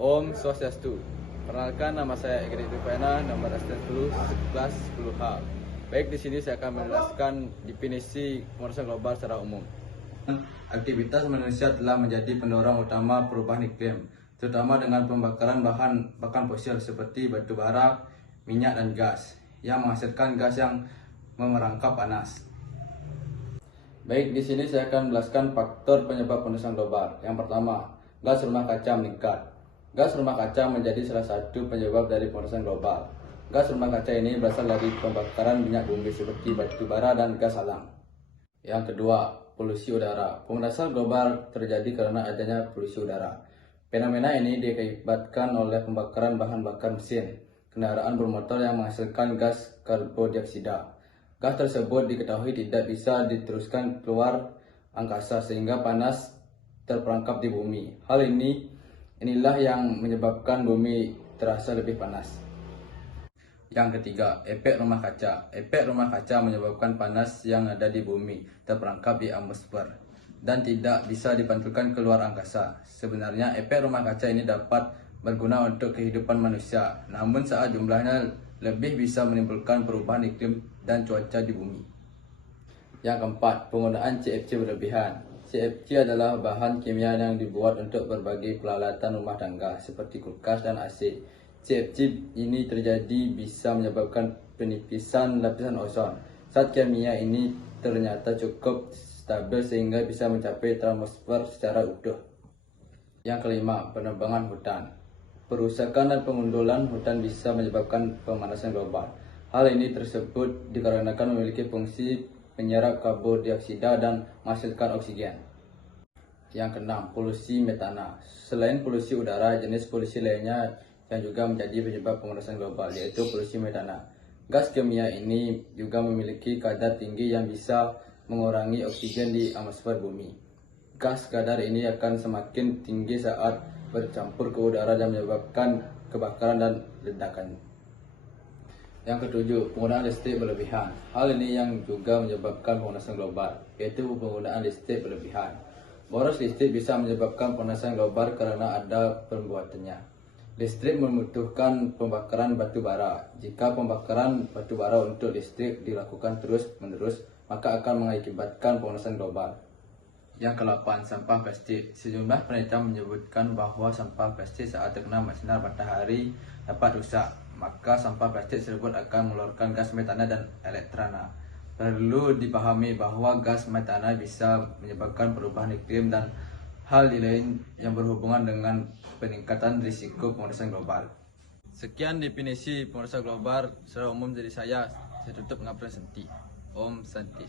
Om Swastiastu. Perkenalkan, nama saya Egri Rupena, nomor absen kelas 10H. Baik, di sini saya akan menjelaskan definisi pemanasan global secara umum. Aktivitas manusia telah menjadi pendorong utama perubahan iklim, terutama dengan pembakaran bahan bakar fosil seperti batu bara, minyak, dan gas, yang menghasilkan gas yang merangkap panas. Baik, di sini saya akan menjelaskan faktor penyebab pemanasan global. Yang pertama, gas rumah kaca meningkat. Gas rumah kaca menjadi salah satu penyebab dari pemanasan global. Gas rumah kaca ini berasal dari pembakaran minyak bumi seperti batu bara dan gas alam. Yang kedua, polusi udara. Pemanasan global terjadi karena adanya polusi udara. Fenomena ini diakibatkan oleh pembakaran bahan bakar mesin, kendaraan bermotor yang menghasilkan gas karbon dioksida. Gas tersebut diketahui tidak bisa diteruskan keluar angkasa sehingga panas terperangkap di bumi. Inilah yang menyebabkan bumi terasa lebih panas. Yang ketiga, efek rumah kaca. Efek rumah kaca menyebabkan panas yang ada di bumi terperangkap di atmosfer dan tidak bisa dipantulkan keluar angkasa. Sebenarnya efek rumah kaca ini dapat berguna untuk kehidupan manusia, namun saat jumlahnya lebih bisa menimbulkan perubahan iklim dan cuaca di bumi. Yang keempat, penggunaan CFC berlebihan. CFC adalah bahan kimia yang dibuat untuk berbagai peralatan rumah tangga seperti kulkas dan AC. CFC ini terjadi bisa menyebabkan penipisan lapisan ozon. Zat kimia ini ternyata cukup stabil sehingga bisa mencapai atmosfer secara utuh. Yang kelima, penebangan hutan. Perusakan dan pengundulan hutan bisa menyebabkan pemanasan global. Hal ini tersebut dikarenakan memiliki fungsi menyerap karbon dioksida dan menghasilkan oksigen. Yang keenam, polusi metana. Selain polusi udara, jenis polusi lainnya yang juga menjadi penyebab pemanasan global, yaitu polusi metana. Gas kimia ini juga memiliki kadar tinggi yang bisa mengurangi oksigen di atmosfer bumi. Gas kadar ini akan semakin tinggi saat bercampur ke udara dan menyebabkan kebakaran dan ledakan. Yang ketujuh, penggunaan listrik berlebihan. Hal ini yang juga menyebabkan pemanasan global, yaitu penggunaan listrik berlebihan. Boros listrik bisa menyebabkan pemanasan global karena ada pembuatannya. Listrik membutuhkan pembakaran batu bara. Jika pembakaran batu bara untuk listrik dilakukan terus-menerus, maka akan mengakibatkan pemanasan global. Yang ke-8, sampah plastik. Sejumlah penelitian menyebutkan bahwa sampah plastik saat terkena sinar matahari dapat rusak, maka sampah plastik tersebut akan mengeluarkan gas metana dan elektrana. Perlu dipahami bahwa gas metana bisa menyebabkan perubahan iklim dan hal lain yang berhubungan dengan peningkatan risiko pemanasan global. Sekian definisi pemanasan global secara umum dari saya tutup dengan presenti. Om Santi.